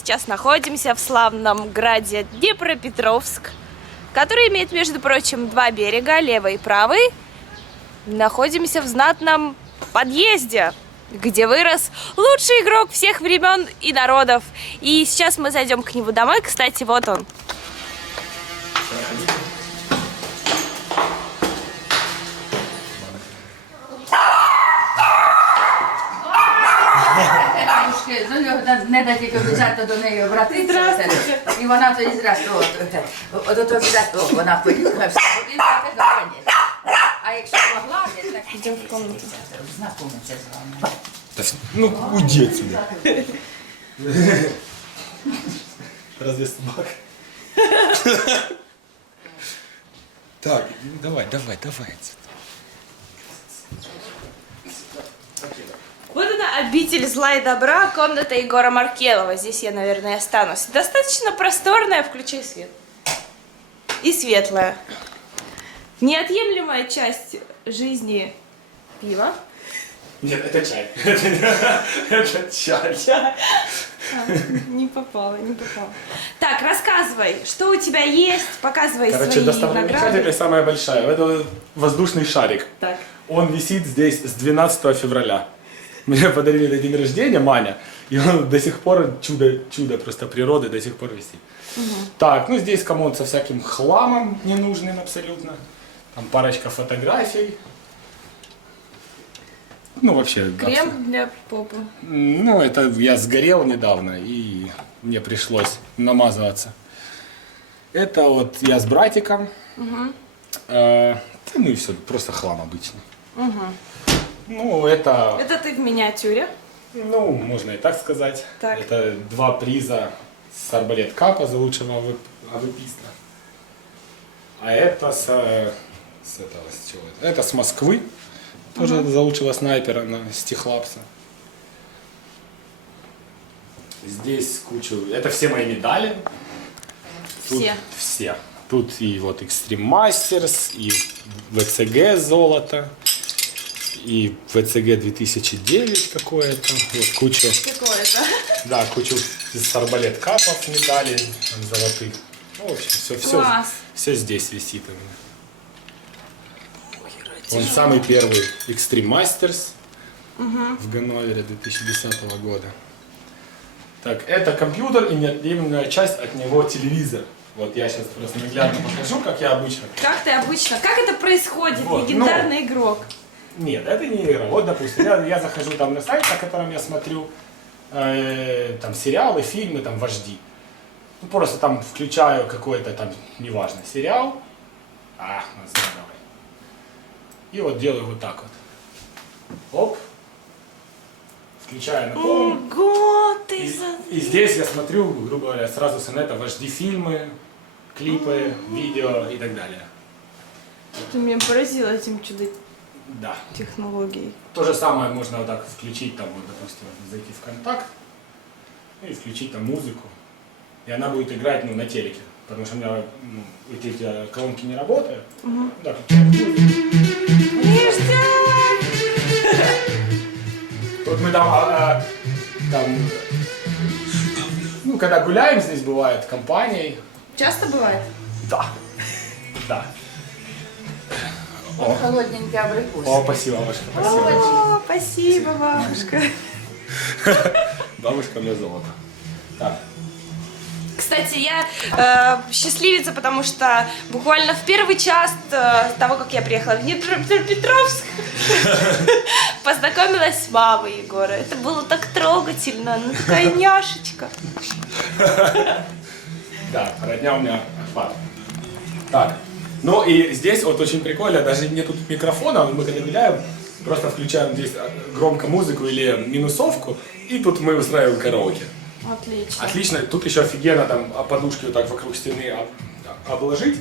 сейчас находимся в славном граде Днепропетровск, который имеет, между прочим, два берега, левый и правый. Находимся в знатном подъезде, где вырос лучший игрок всех времен и народов. И сейчас мы зайдем к нему домой. Кстати, вот он. Не дайте взяти до неї братиця, і вона тоді зразу, от взяти, вона поїхала, все подивиться, так достанеться. А якщо погладить, так йдемо в комнату. Знакомиться з вами. Ну, уйди отсюда. Разве собака? Так, давай. Вот она, обитель зла и добра, комната Егора Маркелова. Здесь я, наверное, останусь. Достаточно просторная, включай свет. И светлая. Неотъемлемая часть жизни пива. Нет, это чай. Это чай. Не попала. Так, рассказывай, что у тебя есть, показывай Короче, свои достопримечательность награды. самая большая. Это воздушный шарик. Так. Он висит здесь с 12 февраля. Мне подарили на день рождения Маня, и он до сих пор чудо просто природы до сих пор висит. Так, ну здесь комод со всяким хламом ненужным абсолютно. Там парочка фотографий. Ну вообще. Крем для попы. Ну это я сгорел недавно и мне пришлось намазываться. Это вот я с братиком. Ну и все, просто хлам обычный. Ну, это... Это ты в миниатюре. Ну, можно и так сказать. Так. Это 2 приза с Арбалет Капа за лучшего АВПиста. А это с чего это? Это с Москвы. Тоже за лучшего снайпера на Стихлапса. Здесь кучу... Это все мои медали. Тут все. Тут и вот Extreme Masters, и ВЦГ золото. И ВЦГ 2009 какое-то, вот кучу, Какое-то. да, кучу из Арбалет Капов медалей золотых. Ну, в общем, все здесь висит у меня. Он самый первый Extreme Masters в Ганновере 2010 года. Так, это компьютер и неотъемлемая часть от него телевизор. Вот я сейчас просто наглядно покажу, как я обычно. Как ты обычно? Как это происходит? Вот, Легендарный игрок. Нет, это не игра. Вот, допустим, я захожу там на сайт, на котором я смотрю там сериалы, фильмы, там вожди. Ну, просто там включаю какой-то там, неважно, сериал. Давай. И вот делаю вот так вот. Оп. Включаю на полную. Ого, ты И здесь я смотрю, грубо говоря, сразу с инета вожди фильмы, клипы, видео и так далее. Ты меня поразила этим Да. чудо-технологией. То же самое можно вот так включить, там, вот, допустим, зайти в контакт и включить там музыку. И она будет играть на телеке. Потому что у меня эти колонки не работают. Да, включаем музыку. Ништяк! Вот мы там, ну, когда гуляем здесь, бывает, компанией. Часто бывает? Да. О, Холодненький абрикос. спасибо, бабушка, спасибо. О, спасибо, бабушка. Бабушка мне золото. Так. Кстати, я счастливица, потому что буквально в первый час того, как я приехала в Днепропетровск, познакомилась с мамой Егора. Это было так трогательно, она такая няшечка. Да, родня у меня отпад. Так, ну и здесь вот очень прикольно, даже нет тут микрофона, мы когда гуляем, просто включаем здесь громко музыку или минусовку, и тут мы устраиваем караоке. Отлично. Отлично, тут еще офигенно там подушки вот так вокруг стены обложить,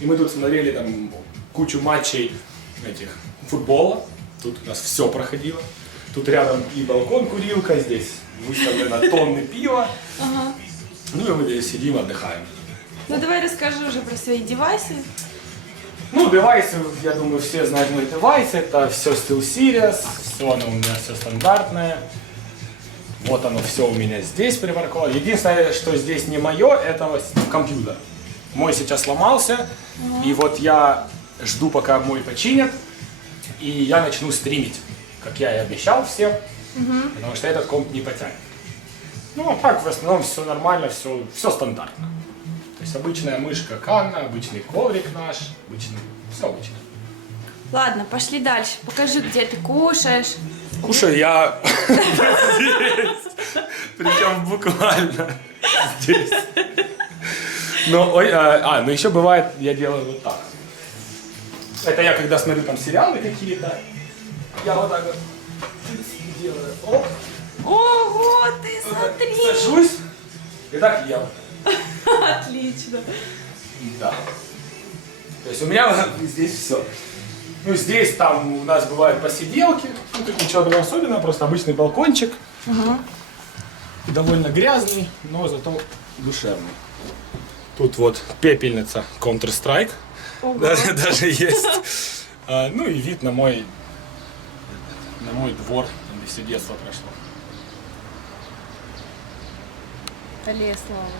и мы тут смотрели там кучу матчей этих футбола, тут у нас все проходило, тут рядом и балкон, курилка, здесь выставлено тонны пива. Ну и мы здесь сидим, отдыхаем. Ну давай расскажи уже про свои девайсы. Ну, девайсы, я думаю, все знают мои девайсы. Это все SteelSeries, все оно у меня все стандартное. Вот оно все у меня здесь припарковано. Единственное, что здесь не мое, это вот компьютер. Мой сейчас сломался, и вот я жду, пока мой починят, и я начну стримить, как я и обещал всем, потому что этот комп не потянет. Ну, а так в основном все нормально, все стандартно. То есть обычная мышка Канна, обычный коврик наш, обычный, все обычно. Ладно, пошли дальше. Покажи, где ты кушаешь. Кушаю я здесь, причем буквально здесь. Но, ну еще бывает, я делаю вот так. Это я когда смотрю там сериалы какие-то, я вот так вот делаю. Оп, Ого, ты смотри. сажусь и так ем. Отлично. Да. То есть у меня вот здесь все. Ну, здесь там у нас бывают посиделки. Ну, тут ничего особенного, просто обычный балкончик. Довольно грязный, но зато душевный. Тут вот пепельница Counter-Strike. Даже есть. Ну и вид на мой двор, там где все детство прошло. Аллея славы.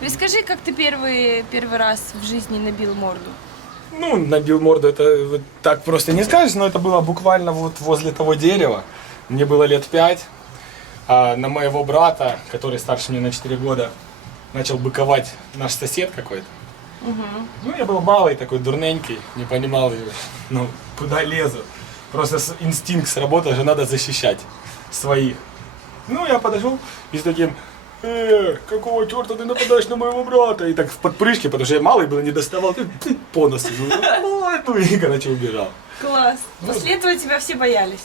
Расскажи, как ты первый раз в жизни набил морду. Ну, набил морду, это вот так просто не скажешь, но это было буквально вот возле того дерева. Мне было лет 5. А на моего брата, который старше меня на 4 года, начал быковать наш сосед какой-то. Ну, я был малый, такой дурненький, не понимал, ну, куда лезу. Просто инстинкт сработал, же надо защищать своих. Ну, я подошел и с таким: какого черта ты нападаешь на моего брата? И так в подпрыжке, потому что я малый был, не доставал, ты по носу. Ну, и, короче, убежал. Класс. После этого тебя все боялись.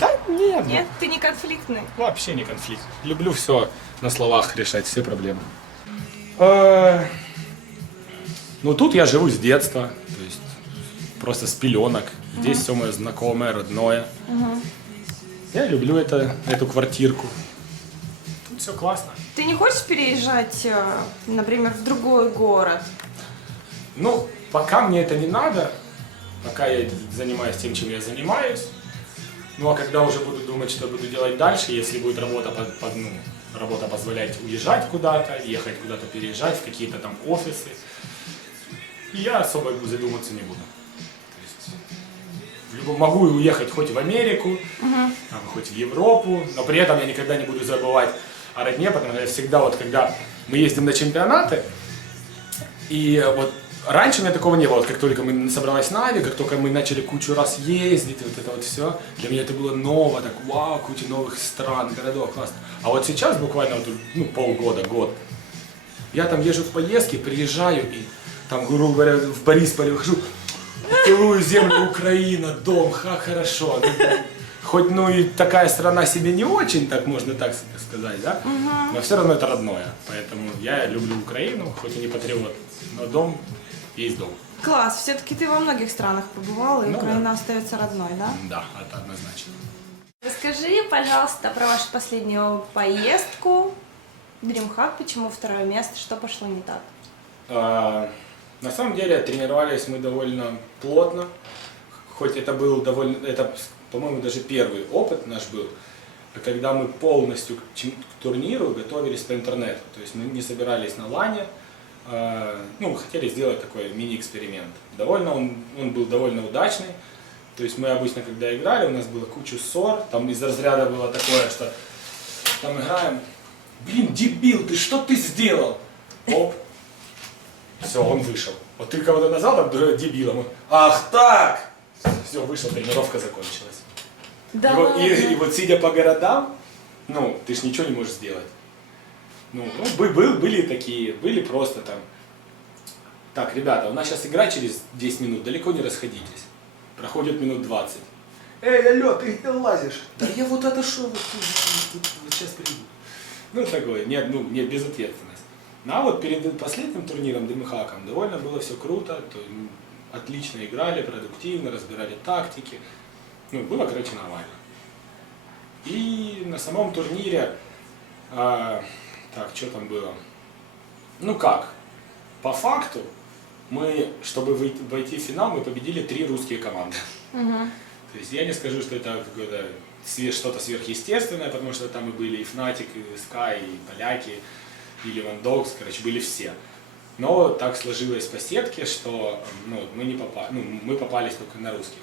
Да нет. Нет, ты не конфликтный. Вообще не конфликт. Люблю все на словах решать, все проблемы. Ну, тут я живу с детства, то есть просто с пеленок. Здесь все мое знакомое, родное. Я люблю эту квартирку. Тут все классно. Ты не хочешь переезжать, например, в другой город? Ну, пока мне это не надо, пока я занимаюсь тем, чем я занимаюсь. Ну, а когда уже буду думать, что буду делать дальше, если будет работа позволять уезжать куда-то, ехать куда-то, переезжать в какие-то там офисы, я особо задуматься не буду. То есть, могу уехать хоть в Америку, там, хоть в Европу, но при этом я никогда не буду забывать о родне, потому что я всегда, вот когда мы ездим на чемпионаты, и вот раньше у меня такого не было, вот как только мы собрались на Ави, как только мы начали кучу раз ездить, вот это вот все, для меня это было ново, так вау, куча новых стран, городов, классно. А вот сейчас буквально вот, полгода, год, я там езжу в поездки, приезжаю и там, грубо говоря, в Борисполе выхожу, целую землю, Украина, дом, хорошо. Хоть, и такая страна себе не очень, так можно так сказать, да? Но все равно это родное. Поэтому я люблю Украину, хоть и не патриот, но дом есть дом. Класс, все-таки ты во многих странах побывал, и Ну, Украина да. остается родной, да? Да, это однозначно. Расскажи, пожалуйста, про вашу последнюю поездку. DreamHack, почему второе место, что пошло не так? На самом деле тренировались мы довольно плотно, хоть это был по-моему, даже первый опыт наш был, когда мы полностью к турниру готовились по интернету. То есть мы не собирались на лане, хотели сделать такой мини-эксперимент. Он был довольно удачный. То есть мы обычно, когда играли, у нас было куча ссор, там из разряда было такое, что там играем: блин, дебил, что ты сделал? Оп. Все, он вышел. Вот ты кого-то назвал там дебилом, он: ах так! Все, вышел, тренировка закончилась. Да. И вот сидя по городам, ты ж ничего не можешь сделать. Были такие, были просто там: так, ребята, у нас сейчас игра через 10 минут, далеко не расходитесь. Проходит минут 20. Эй, алло, ты где лазишь? Да я вот отошел, вот сейчас приду. Такое, не безответственность. А вот перед последним турниром DreamHack довольно было все круто, отлично играли, продуктивно, разбирали тактики. Было, короче, нормально. И на самом турнире, что там было? По факту, мы, чтобы войти в финал, мы победили 3 русские команды. То есть я не скажу, что это какой-то что-то сверхъестественное, потому что там и были и Фнатик, и Sky, и поляки, и Левандовс, короче, были все. Но так сложилось по сетке, что мы попались только на русских.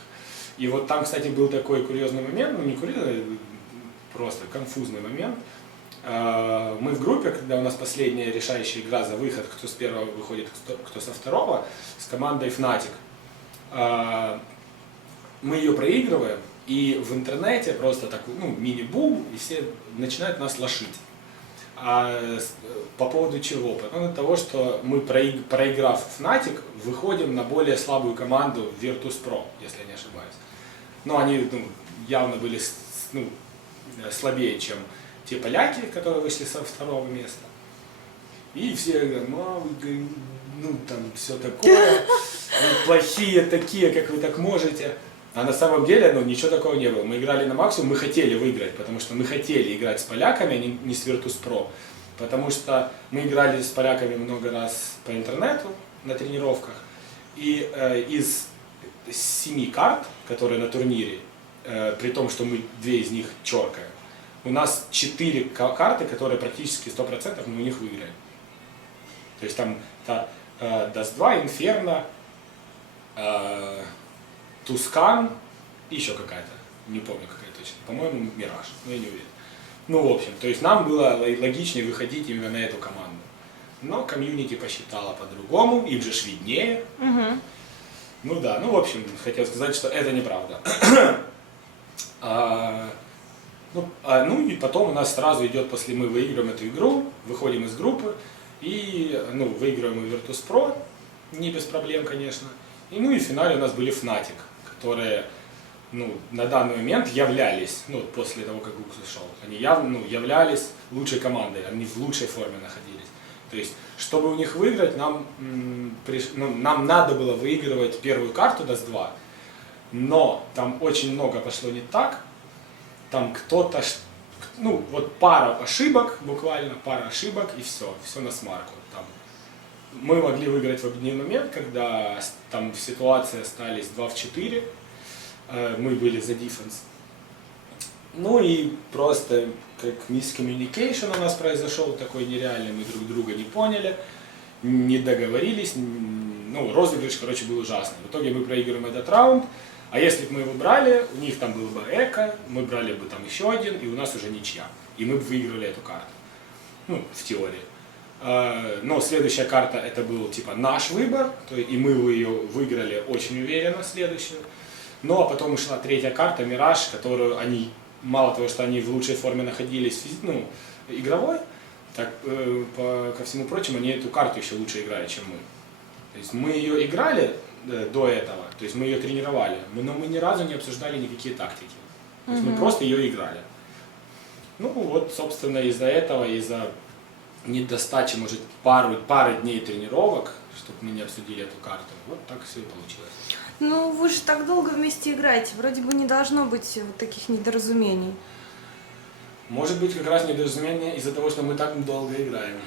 И вот там, кстати, был такой курьезный момент, ну не курьезный, просто конфузный момент. Мы в группе, когда у нас последняя решающая игра за выход, кто с первого выходит, кто со второго, с командой Fnatic, мы ее проигрываем, и в интернете просто такой, мини-бум, и все начинают нас лошить. По поводу чего? По поводу того, что мы, проиграв Fnatic, выходим на более слабую команду Virtus.pro, если я не ошибаюсь. Но они явно были слабее, чем те поляки, которые вышли со второго места. И все говорят, там все такое, вы плохие такие, как вы так можете. А на самом деле, ничего такого не было. Мы играли на максимум, мы хотели выиграть, потому что мы хотели играть с поляками, а не с Virtus.pro. Потому что мы играли с поляками много раз по интернету на тренировках. И из 7 карт, которые на турнире, при том, что мы 2 из них черкаем, у нас 4 карты, которые практически 100% мы у них выиграем. То есть там Dust 2, Inferno, Тускан и еще какая-то, не помню какая точно, по-моему, Мираж, но я не уверен. В общем, то есть нам было логичнее выходить именно на эту команду. Но комьюнити посчитала по-другому, им же виднее. В общем, хотел сказать, что это неправда. И потом у нас сразу идет, после мы выигрываем эту игру, выходим из группы и выигрываем и Virtus.pro, не без проблем, конечно. И в финале у нас были Fnatic, которые на данный момент являлись, после того, как Гукс ушел, они являлись лучшей командой, они в лучшей форме находились. То есть, чтобы у них выиграть, нам надо было выигрывать первую карту Dust 2, но там очень много пошло не так. Там кто-то, пара ошибок, буквально пара ошибок, и все на смарку. Там мы могли выиграть в один момент, когда там ситуации остались 2 в 4, мы были за дефенс. И просто как мискоммуникейшн у нас произошел такой нереальный, мы друг друга не поняли, не договорились, розыгрыш, был ужасный. В итоге мы проигрываем этот раунд. А если бы мы его брали, у них там был бы эко, мы брали бы там еще один, и у нас уже ничья. И мы бы выиграли эту карту. В теории. Но следующая карта, это был наш выбор, и мы ее выиграли очень уверенно, следующую. А потом шла третья карта, Мираж, которую они, мало того, что они в лучшей форме находились, игровой, так ко всему прочему, они эту карту еще лучше играли, чем мы. То есть мы ее играли до этого, то есть мы ее тренировали, но мы ни разу не обсуждали никакие тактики. То есть мы просто ее играли. Собственно, из-за этого, из-за недостачи, может, пары дней тренировок, чтобы мы не обсудили эту карту, так все и получилось. Вы же так долго вместе играете, вроде бы не должно быть таких недоразумений. Может быть, как раз недоразумение из-за того, что мы так долго играем.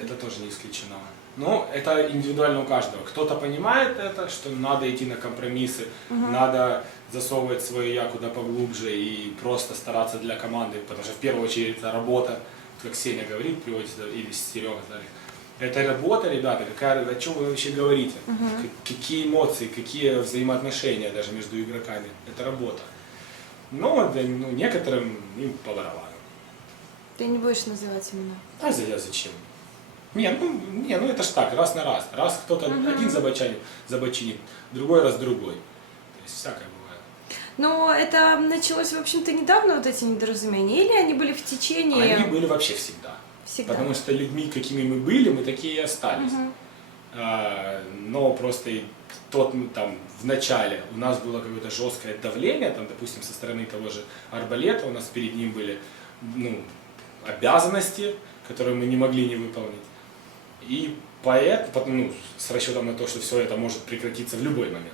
Это тоже не исключено. Это индивидуально у каждого. Кто-то понимает это, что надо идти на компромиссы, надо засовывать свое я куда поглубже и просто стараться для команды, потому что в первую очередь это работа, как Сеня говорит, приводит сюда, или Серега. Это работа, ребята, о чем вы вообще говорите? Какие эмоции, какие взаимоотношения даже между игроками. Это работа. Но некоторым им по барабану. Ты не будешь называть имена? А зачем? Это ж так, раз на раз. Раз кто-то один забочинит, другой раз другой. То есть всякое бывает. Но это началось, в общем-то, недавно, эти недоразумения? Или они были в течение... Они были вообще всегда. Потому что людьми, какими мы были, мы такие и остались. Но просто в начале у нас было какое-то жесткое давление, допустим, со стороны того же Арбалета, у нас перед ним были обязанности, которые мы не могли не выполнить. И поэтому, с расчетом на то, что все это может прекратиться в любой момент.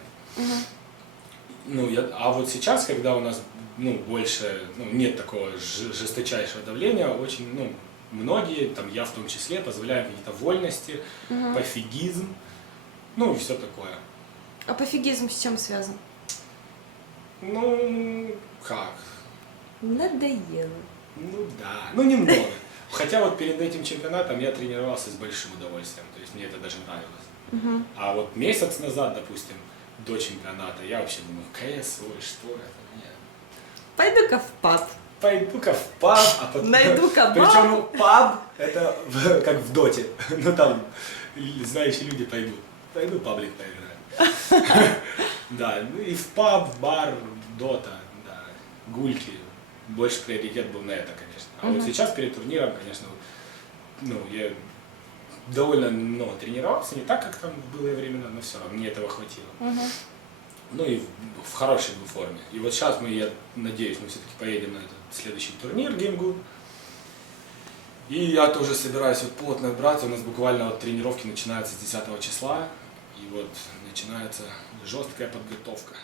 А вот сейчас, когда у нас больше нет такого жесточайшего давления, очень многие, я в том числе, позволяем какие-то вольности, пофигизм, и все такое. А пофигизм с чем связан? Как? Надоело. Ну да, ну немного. Хотя вот перед этим чемпионатом я тренировался с большим удовольствием, то есть мне это даже нравилось. А вот месяц назад, допустим, до чемпионата, я вообще думаю, КС, ой, что это? Нет. Пойду-ка в паб. Пойду-ка в паб, а потом... Найду-ка бар. Причем паб, это как в доте, ну там знающие люди пойдут. Пойду паблик поиграю. Да, ну и в паб, в бар, дота, да, гульки. Больше приоритет был на это, конечно. А вот сейчас перед турниром, конечно, ну, я довольно много тренировался, не так, как там было временно, но все равно мне этого хватило. Ну и в хорошей был форме. И вот сейчас мы, я надеюсь, мы все-таки поедем на этот следующий турнир Game Good. И я тоже собираюсь вот плотно браться. У нас буквально вот тренировки начинаются с 10 числа. И вот начинается жесткая подготовка.